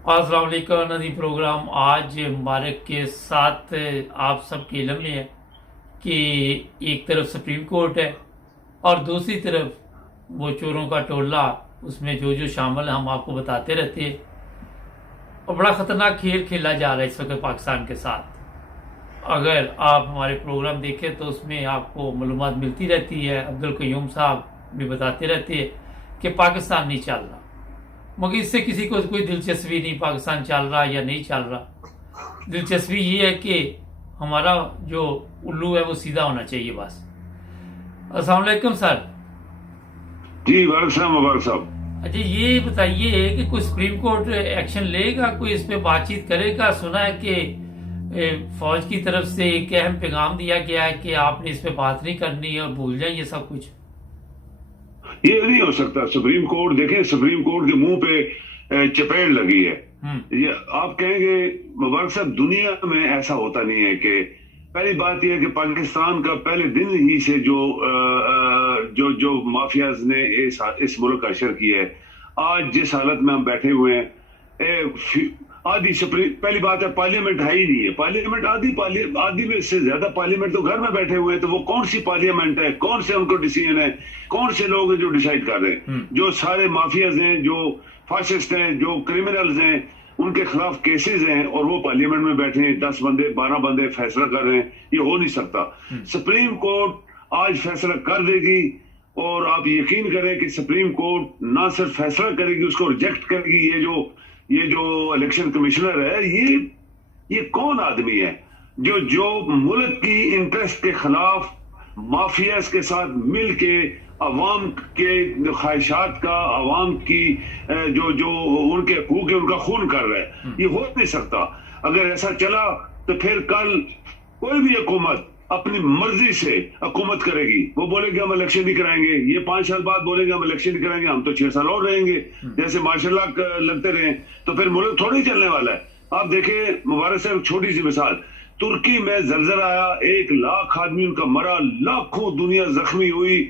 अस्सलाम वालेकुम नदी प्रोग्राम आज मुबारक के साथ आप सबके इल्म में है कि एक तरफ सुप्रीम कोर्ट है और दूसरी तरफ वो चोरों का टोला, उसमें जो जो शामिल है हम आपको बताते रहते हैं। और बड़ा ख़तरनाक खेल खेला जा रहा है इस वक्त पाकिस्तान के साथ। अगर आप हमारे प्रोग्राम देखें तो उसमें आपको मालूमात मिलती रहती है। अब्दुल कयूम साहब भी बताते रहते हैं कि पाकिस्तान नहीं चल रहा, मगर इससे किसी को कोई दिलचस्पी नहीं पाकिस्तान चल रहा या नहीं चल रहा। दिलचस्पी ये है कि हमारा जो उल्लू है वो सीधा होना चाहिए बस। अस्सलाम वालेकुम सर। जी मुबारक साहब, मुबारक साहब। अच्छा ये बताइए कि कोई सुप्रीम कोर्ट एक्शन लेगा, कोई इस पे बातचीत करेगा? सुना है कि फौज की तरफ से एक अहम पैगाम दिया गया है कि आपने इस पे बात नहीं करनी है और भूल जाए ये सब कुछ। ये नहीं हो सकता। सुप्रीम कोर्ट देखें, सुप्रीम कोर्ट के मुंह पे चपेट लगी है। ये आप कहेंगे मुबारक साहब, दुनिया में ऐसा होता नहीं है कि पहली बात यह है कि पाकिस्तान का पहले दिन ही से जो माफियाज ने इस मुल्क का असर किया है, आज जिस हालत में हम बैठे हुए हैं, पहली बात है पार्लियामेंट है ही नहीं है। पार्लियामेंट आधी में से ज्यादा पार्लियामेंट तो घर में बैठे हुए हैं। तो वो कौन सी पार्लियामेंट है? कौन से उनको डिसीजन है? कौन से लोग हैं जो डिसाइड कर रहे हैं? जो सारे माफियाज हैं, जो फासिस्ट हैं, जो क्रिमिनल्स हैं, उनके खिलाफ केसेस हैं और वो पार्लियामेंट में बैठे हैं, 10 बंदे 12 बंदे फैसला कर रहे हैं। ये हो नहीं सकता। सुप्रीम कोर्ट आज फैसला कर देगी और आप यकीन करें कि सुप्रीम कोर्ट ना सिर्फ फैसला करेगी, उसको रिजेक्ट करेगी। ये जो इलेक्शन कमिश्नर है, ये कौन आदमी है जो मुल्क की इंटरेस्ट के खिलाफ माफियाज के साथ मिल के अवाम के ख्वाहिशात का, अवाम की जो उनके हकूक है उनका खून कर रहा है। ये हो नहीं सकता। अगर ऐसा चला तो फिर कल कोई भी हुकूमत अपनी मर्जी से हुकूमत करेगी। वो बोलेगी हम इलेक्शन नहीं कराएंगे, ये 5 साल बाद बोलेंगे हम इलेक्शन नहीं कराएंगे, हम तो 6 साल और रहेंगे जैसे माशाल्लाह लगते रहे, तो फिर मुल्क थोड़ी चलने वाला है। आप देखें मुबारक साहब, छोटी सी मिसाल, तुर्की में जलजला आया, 1 लाख आदमी उनका मरा, लाखों दुनिया जख्मी हुई,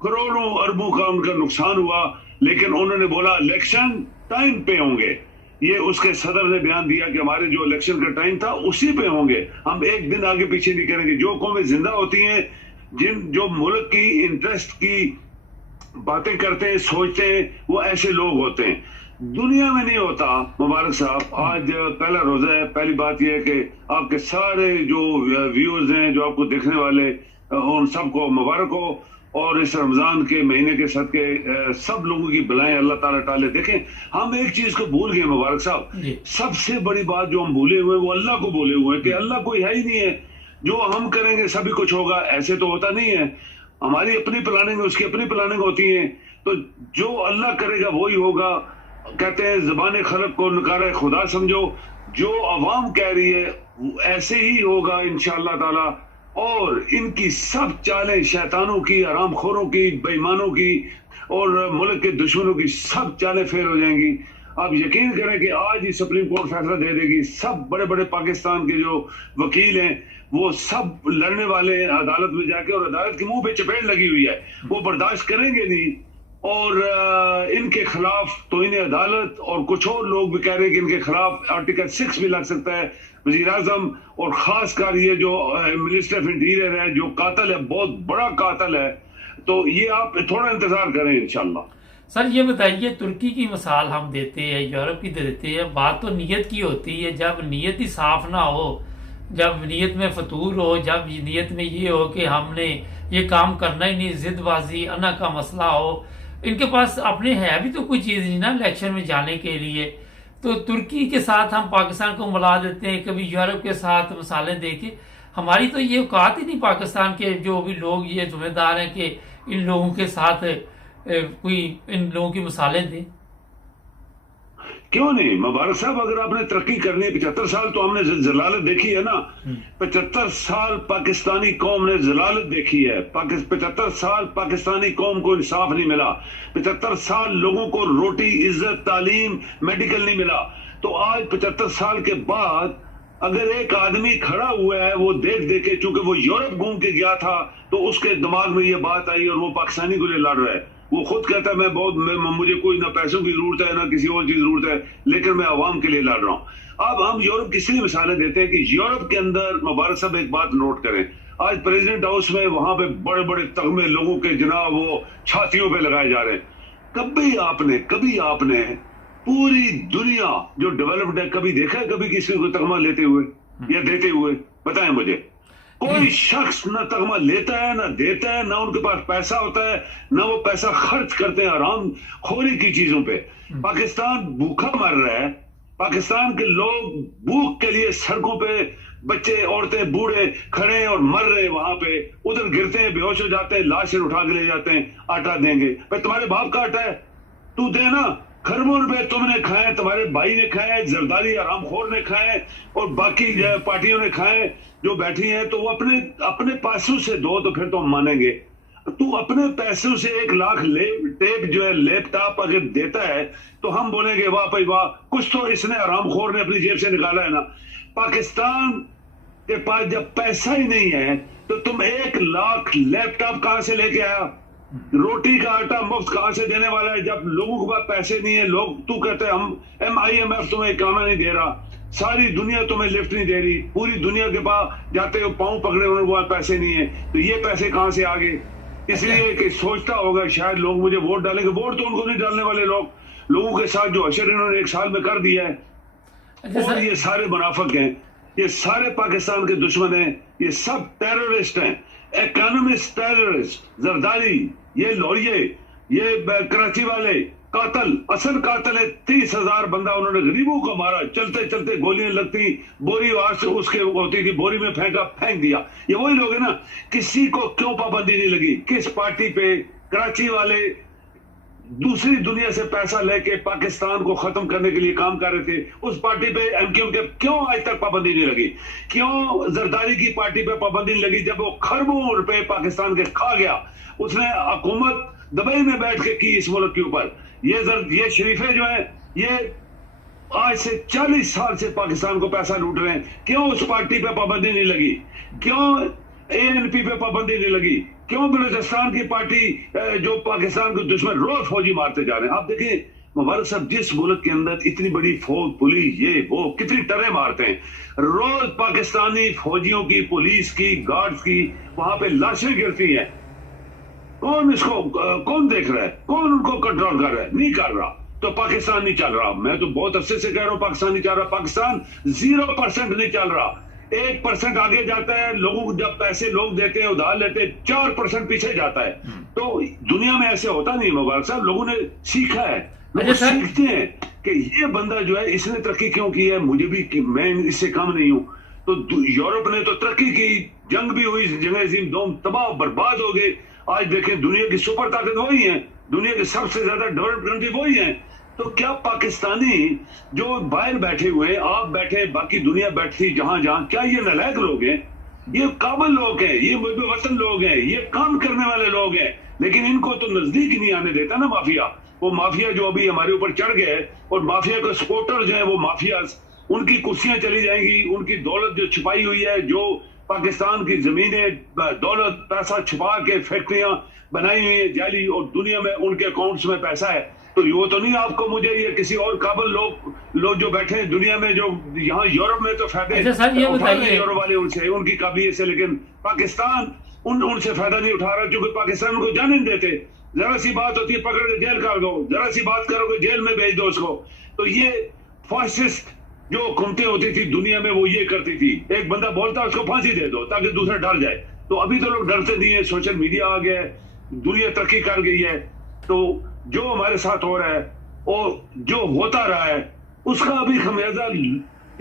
करोड़ों अरबों का उनका नुकसान हुआ, लेकिन उन्होंने बोला इलेक्शन टाइम पे होंगे। ये उसके सदर ने बयान दिया कि हमारे जो इलेक्शन का टाइम था उसी पे होंगे, हम एक दिन आगे पीछे नहीं करेंगे। जो कौमें जिंदा होती हैं, जो मुल्क की इंटरेस्ट की बातें करते हैं, सोचते हैं, वो ऐसे लोग होते हैं। दुनिया में नहीं होता। मुबारक साहब, आज पहला रोजा है। पहली बात यह है कि आपके सारे जो व्यूअर्स हैं, जो आपको देखने वाले, उन सबको मुबारक हो। और इस रमजान के महीने के सदके सब लोगों की भलाएं अल्लाह ताला टाले। देखें, हम एक चीज को भूल गए मुबारक साहब, सबसे बड़ी बात जो हम भूले हुए वो अल्लाह को भूले हुए कि अल्लाह कोई है ही नहीं है। जो हम करेंगे सभी कुछ होगा, ऐसे तो होता नहीं है। हमारी अपनी प्लानिंग है, उसकी अपनी प्लानिंग होती है। तो जो अल्लाह करेगा वही होगा। कहते हैं ज़बान खलक को नकारा खुदा समझो। जो अवाम कह रही है ऐसे ही होगा इंशाअल्लाह ताला। और इनकी सब चालें, शैतानों की, हरामखोरों की, बेईमानों की और मुल्क के दुश्मनों की सब चालें फेल हो जाएंगी। आप यकीन करें कि आज ही सुप्रीम कोर्ट फैसला दे देगी। सब बड़े बड़े पाकिस्तान के जो वकील हैं वो सब लड़ने वाले हैं अदालत में जाके, और अदालत के मुंह पे चपेट लगी हुई है, वो बर्दाश्त करेंगे नहीं। और इनके खिलाफ तौहीन अदालत, और कुछ और लोग भी कह रहे हैं कि इनके खिलाफ आर्टिकल 6 भी लग सकता है। वजीर आजम और खासकर ये जो मिनिस्टर ऑफ इंटीरियर है, जो कातिल है, बहुत बड़ा कातिल है। तो ये आप थोड़ा इंतजार करें इंशाल्लाह। सर ये बताइए, तुर्की की मिसाल हम देते हैं, यूरोप की देते हैं, बात तो नीयत की होती है। जब नीयत ही साफ ना हो, जब नीयत में फतूर हो, जब नीयत में ये हो कि हमने ये काम करना ही नहीं, जिदबाजी अना का मसला हो, इनके पास अपने है भी तो कोई चीज़ नहीं ना इलेक्शन में जाने के लिए। तो तुर्की के साथ हम पाकिस्तान को मिला देते हैं, कभी यूरोप के साथ मिसालें देके। हमारी तो ये औकात ही नहीं पाकिस्तान के जो भी लोग ये जिम्मेदार हैं कि इन लोगों के साथ कोई इन लोगों की मिसालें दें। क्यों नहीं मुबारक साहब, अगर आपने तरक्की करनी है, 75 साल तो हमने जलालत देखी है ना। 75 साल पाकिस्तानी कौम ने जलालत देखी है। 75 साल पाकिस्तानी कौम को इंसाफ नहीं मिला। 75 साल लोगों को रोटी, इज्जत, तालीम, मेडिकल नहीं मिला। तो आज 75 साल के बाद अगर एक आदमी खड़ा हुआ है, वो देख के, चूंकि वो यूरोप घूम के गया था, तो उसके दिमाग में ये बात आई और वो पाकिस्तानी को लिए लड़ रहा है। वो खुद कहता है मुझे कोई ना पैसों की जरूरत है ना किसी और चीज की जरूरत है, लेकिन मैं आवाम के लिए लड़ रहा हूं। अब हम यूरोप की इसलिए मिसालें देते हैं कि यूरोप के अंदर मुबारक साहब एक बात नोट करें, आज प्रेसिडेंट हाउस में वहां पे बड़े बड़े तगमे लोगों के जनाब वो छातियों पे लगाए जा रहे हैं। कभी आपने पूरी दुनिया जो डेवलप्ड है कभी देखा है कभी किसी को तगमा लेते हुए या देते हुए? बताएं मुझे। कोई शख्स ना तगमा लेता है ना देता है, ना उनके पास पैसा होता है, ना वो पैसा खर्च करते हैं आराम खोरी की चीजों पे। पाकिस्तान भूखा मर रहा है, पाकिस्तान के लोग भूख के लिए सड़कों पे बच्चे औरतें बूढ़े खड़े हैं और मर रहे हैं वहां पे, उधर गिरते हैं बेहोश हो जाते हैं, लाशें उठा के ले जाते हैं, आटा देंगे भाई तुम्हारे बाप का आटा है तू दे ना। खरबों रुपए तुमने खाए, तुम्हारे भाई ने खाए, जरदारी आरामखोर ने खाए और बाकी पार्टियों ने खाए जो बैठी हैं, तो वो अपने पैसों से दो तो फिर तो हम मानेंगे। तू अपने पैसों से 1 लाख टेप जो है लैपटॉप अगर देता है तो हम बोलेंगे वाह भाई वाह, कुछ तो इसने आरामखोर ने अपनी जेब से निकाला है ना। पाकिस्तान के पास जब पैसा ही नहीं है तो तुम 1 लाख लैपटॉप कहां से लेके आया? रोटी का आटा मुफ्त कहां से देने वाला है जब लोगों के पास पैसे नहीं है? लोग तू कहते हैं हम IMF तुम्हें कामा नहीं दे रहा, सारी दुनिया तुम्हें लिफ्ट नहीं दे रही, पूरी दुनिया के पास जाते हो पांव पकड़े हुए वो पैसे नहीं है, तो ये पैसे कहां से आ गए? इसलिए कि सोचता होगा शायद लोग मुझे वोट डालेंगे। वोट तो उनको नहीं डालने वाले लोगों के साथ जो अशर इन्होंने 1 साल में कर दिया है। और ये सारे मुनाफिक हैं, ये सारे पाकिस्तान के दुश्मन हैं, ये सब टेररिस्ट हैं, इकोनॉमिस्ट टेररिस्ट, जरदारी, ये लोरिये, ये कराची वाले कातल, असल कातल है। 30,000 बंदा उन्होंने गरीबों को मारा, चलते चलते गोलियां लगती, बोरी वहां से उसके होती थी, बोरी में फेंक दिया। ये वही लोग है ना। किसी को क्यों पाबंदी नहीं लगी? किस पार्टी पे? कराची वाले दूसरी दुनिया से पैसा लेके पाकिस्तान को खत्म करने के लिए काम कर रहे थे, उस पार्टी पे MQ के क्यों आज तक पाबंदी नहीं लगी? क्यों जरदारी की पार्टी पे पाबंदी नहीं लगी जब वो खरबों रुपए पाकिस्तान के खा गया? उसने हुकूमत दुबई में बैठ के की इस मुल्क के ऊपर। ये शरीफे जो है ये आज से 40 साल से पाकिस्तान को पैसा लूट रहे हैं। क्यों उस पार्टी पे पाबंदी नहीं लगी? क्यों ANP पे पाबंदी नहीं लगी? क्यों बलूचिस्तान की पार्टी जो पाकिस्तान के दुश्मन रोज फौजी मारते जा रहे हैं? आप देखें मुबारक साहब, जिस मुल्क के अंदर इतनी बड़ी फौज पुलिस ये वो कितनी टर्रे मारते हैं, रोज पाकिस्तानी फौजियों की, पुलिस की, गार्ड्स की वहां पे लाशें गिरती हैं। कौन देख रहा है? कौन उनको कंट्रोल कर रहा है? नहीं कर रहा तो पाकिस्तान नहीं चल रहा। मैं तो बहुत अरसे से कह रहा हूं पाकिस्तान नहीं चल रहा। पाकिस्तान 0% नहीं चल रहा, 1% आगे जाता है। लोगों को जब पैसे लोग देते हैं उधार लेते हैं 4% पीछे जाता है। तो दुनिया में ऐसे होता नहीं मुबारक साहब, लोगों ने सीखा है, लोग सीखते हैं कि ये बंदा जो है इसने तरक्की क्यों की है, मुझे भी मैं इससे कम नहीं हूं। तो यूरोप ने तो तरक्की की, जंग भी हुई, जंग दोम तबाह बर्बाद हो गए। आज देखें दुनिया की सुपर ताकत वही है, दुनिया की सबसे ज्यादा डेवलप्ड कंट्री वही है। तो क्या पाकिस्तानी जो बाहर बैठे हुए, आप बैठे, बाकी दुनिया बैठी जहां जहां, क्या ये नालायक लोग हैं? ये काबिल लोग हैं, ये वतन लोग हैं, ये काम करने वाले लोग हैं, लेकिन इनको तो नजदीक नहीं आने देता ना माफिया। वो माफिया जो अभी हमारे ऊपर चढ़ गए और माफिया के सपोर्टर जो है वो माफियाज, उनकी कुर्सियां चली जाएंगी, उनकी दौलत जो छिपाई हुई है, जो पाकिस्तान की जमीनें, दौलत, पैसा छुपा के फैक्ट्रियां बनाई हुई है जाली और दुनिया में उनके अकाउंट्स में पैसा है। तो वो तो नहीं आपको मुझे ये किसी और काबिल लोग जो बैठे हैं दुनिया में, जो यहाँ यूरोप में तो फायदे यूरोप वाले उनसे, उनकी काबिलियत से, लेकिन पाकिस्तान उनसे फायदा नहीं उठा रहा क्योंकि पाकिस्तान उनको जाने नहीं देते। जरा सी बात होती है पकड़ के जेल कर दो, जरा सी बात करोगे जेल में भेज दो उसको। तो ये फासिस्ट जो हुकूमतें होती थी दुनिया में वो ये करती थी, एक बंदा बोलता है उसको फांसी दे दो ताकि दूसरा डर जाए। तो अभी तो लोग डरते नहीं है, सोशल मीडिया आ गया है, दुनिया तरक्की कर गई है। तो जो हमारे साथ हो रहा है और जो होता रहा है उसका अभी खमियाजा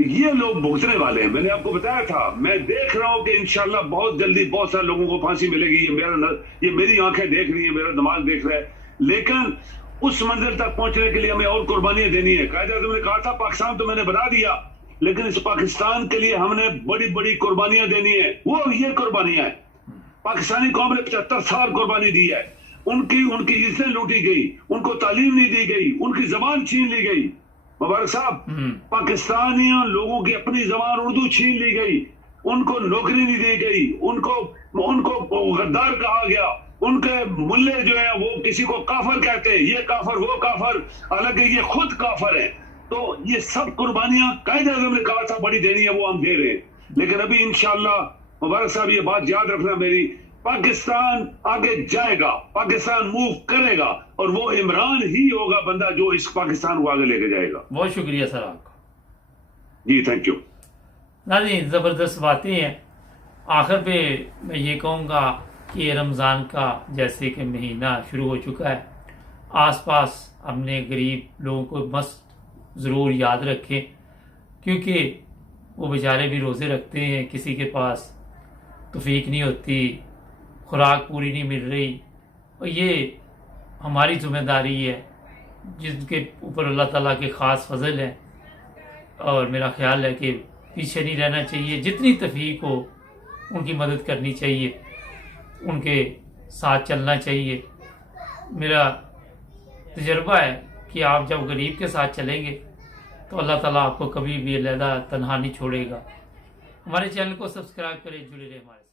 ये लोग भुगतने वाले हैं। मैंने आपको बताया था, मैं देख रहा हूं कि इंशाल्लाह बहुत जल्दी बहुत सारे लोगों को फांसी मिलेगी। ये मेरी आंखें देख रही है, मेरा दिमाग देख रहा है, लेकिन उस मंजिल तक पहुंचने के लिए हमें और कुर्बानियां देनी है। कायदा ने कहा था पाकिस्तान तो मैंने बना दिया, लेकिन इस पाकिस्तान के लिए हमने बड़ी बड़ी कुर्बानियां देनी है। वो ये कुर्बानियां है, पाकिस्तानी कौम ने 75 साल कुर्बानी दी है। उनकी इज्जतें लूटी गई, उनको तालीम नहीं दी गई, उनकी जबान छीन ली गई। मुबारक साहब, पाकिस्तानी लोगों की अपनी जबान उर्दू छीन ली गई, उनको नौकरी नहीं दी गई, उनको गद्दार कहा गया, उनके मुल्ले जो है वो किसी को काफर कहते हैं, ये काफर वो काफर, हालांकि ये खुद काफर है। तो ये सब कुर्बानियां कायदे आज़म ने कहा था बड़ी देनी है, वो हम दे रहे हैं। लेकिन अभी इंशाअल्लाह मुबारक साहब ये बात याद रखना मेरी, पाकिस्तान आगे जाएगा, पाकिस्तान मूव करेगा और वो इमरान ही होगा बंदा जो इस पाकिस्तान को आगे लेके जाएगा। बहुत शुक्रिया सर आपका। जी थैंक यू। नाज़रीन, ज़बरदस्त बातें हैं। आखिर पे मैं ये कहूँगा कि रमज़ान का जैसे कि महीना शुरू हो चुका है, आसपास अपने गरीब लोगों को मस्त ज़रूर याद रखें, क्योंकि वो बेचारे भी रोज़े रखते हैं, किसी के पास तौफीक नहीं होती, खुराक पूरी नहीं मिल रही, और ये हमारी जिम्मेदारी है जिनके ऊपर अल्लाह ताला के ख़ास फजल है। और मेरा ख्याल है कि पीछे नहीं रहना चाहिए, जितनी तौफीक हो उनकी मदद करनी चाहिए, उनके साथ चलना चाहिए। मेरा तजर्बा है कि आप जब गरीब के साथ चलेंगे तो अल्लाह ताला आपको कभी भी अलहदा तन्हा नहीं छोड़ेगा। हमारे चैनल को सब्सक्राइब करें, जुड़े रहे हमारे साथ।